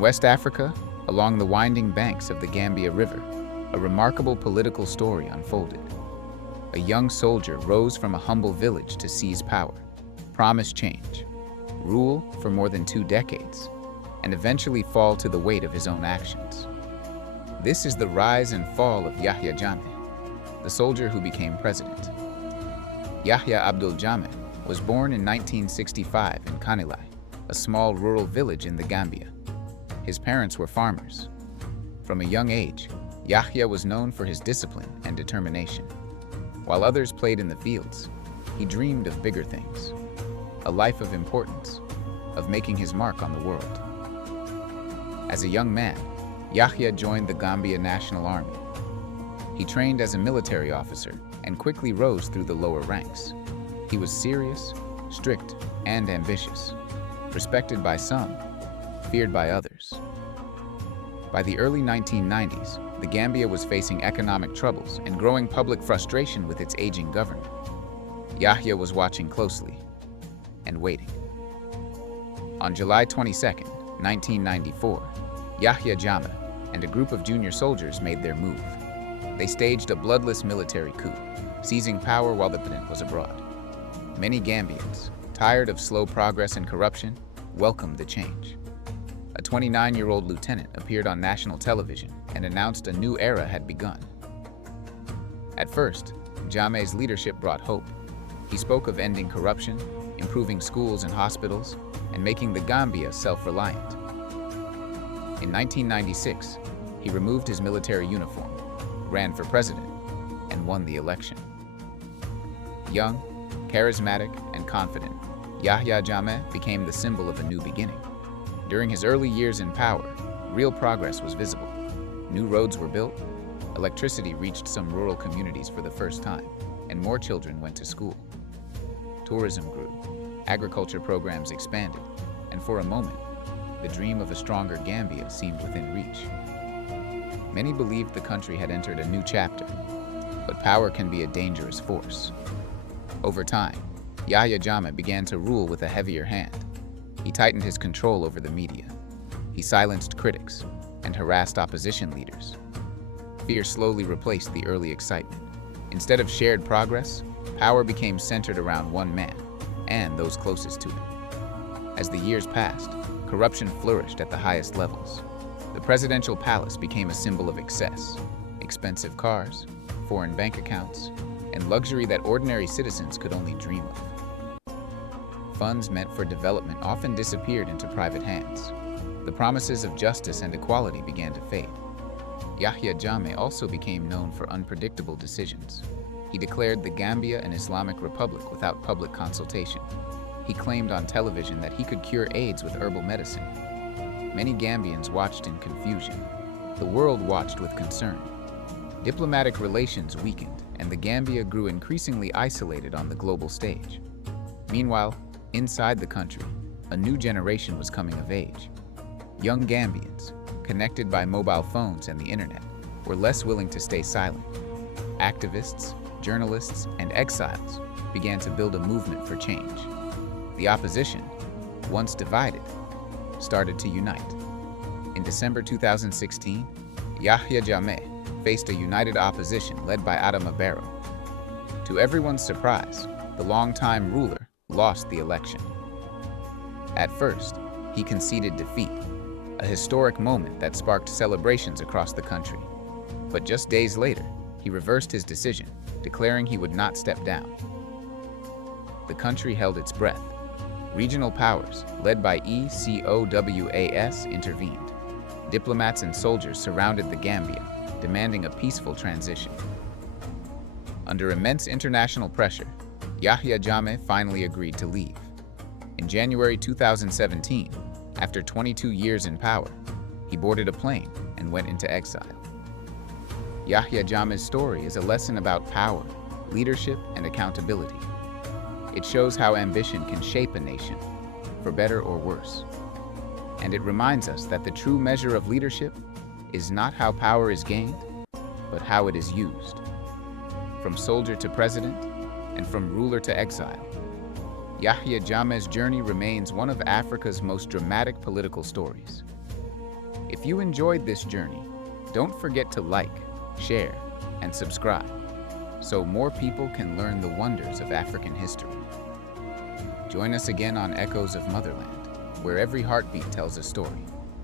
In West Africa, along the winding banks of the Gambia River, a remarkable political story unfolded. A young soldier rose from a humble village to seize power, promise change, rule for more than 2 decades, and eventually fall to the weight of his own actions. This is the rise and fall of Yahya Jammeh, the soldier who became president. Yahya Jammeh was born in 1965 in Kanilai, a small rural village in the Gambia. His parents were farmers. From a young age, Yahya was known for his discipline and determination. While others played in the fields, he dreamed of bigger things, a life of importance, of making his mark on the world. As a young man, Yahya joined the Gambia National Army. He trained as a military officer and quickly rose through the lower ranks. He was serious, strict, and ambitious, respected by some, feared by others. By the early 1990s, the Gambia was facing economic troubles and growing public frustration with its aging government. Yahya was watching closely and waiting. On July 22, 1994, Yahya Jammeh and a group of junior soldiers made their move. They staged a bloodless military coup, seizing power while the president was abroad. Many Gambians, tired of slow progress and corruption, welcomed the change. A 29-year-old lieutenant appeared on national television and announced a new era had begun. At first, Jammeh's leadership brought hope. He spoke of ending corruption, improving schools and hospitals, and making the Gambia self-reliant. In 1996, he removed his military uniform, ran for president, and won the election. Young, charismatic, and confident, Yahya Jammeh became the symbol of a new beginning. During his early years in power, real progress was visible. New roads were built, electricity reached some rural communities for the first time, and more children went to school. Tourism grew, agriculture programs expanded, and for a moment, the dream of a stronger Gambia seemed within reach. Many believed the country had entered a new chapter, but power can be a dangerous force. Over time, Yahya Jammeh began to rule with a heavier hand. He tightened his control over the media. He silenced critics and harassed opposition leaders. Fear slowly replaced the early excitement. Instead of shared progress, power became centered around one man and those closest to him. As the years passed, corruption flourished at the highest levels. The presidential palace became a symbol of excess, expensive cars, foreign bank accounts, and luxury that ordinary citizens could only dream of. Funds meant for development often disappeared into private hands. The promises of justice and equality began to fade. Yahya Jammeh also became known for unpredictable decisions. He declared the Gambia an Islamic republic without public consultation. He claimed on television that he could cure AIDS with herbal medicine. Many Gambians watched in confusion. The world watched with concern. Diplomatic relations weakened, and the Gambia grew increasingly isolated on the global stage. Meanwhile, inside the country, a new generation was coming of age. Young Gambians, connected by mobile phones and the internet, were less willing to stay silent. Activists, journalists, and exiles began to build a movement for change. The opposition, once divided, started to unite. In December 2016, Yahya Jammeh faced a united opposition led by Adama Barrow. To everyone's surprise, the longtime ruler lost the election. At first, he conceded defeat, a historic moment that sparked celebrations across the country. But just days later, he reversed his decision, declaring he would not step down. The country held its breath. Regional powers, led by ECOWAS, intervened. Diplomats and soldiers surrounded the Gambia, demanding a peaceful transition. Under immense international pressure, Yahya Jammeh finally agreed to leave. In January 2017, after 22 years in power, he boarded a plane and went into exile. Yahya Jammeh's story is a lesson about power, leadership, and accountability. It shows how ambition can shape a nation, for better or worse. And it reminds us that the true measure of leadership is not how power is gained, but how it is used. From soldier to president, and from ruler to exile, Yahya Jammeh's journey remains one of Africa's most dramatic political stories. If you enjoyed this journey, don't forget to like, share, and subscribe so more people can learn the wonders of African history. Join us again on Echoes of Motherland, where every heartbeat tells a story.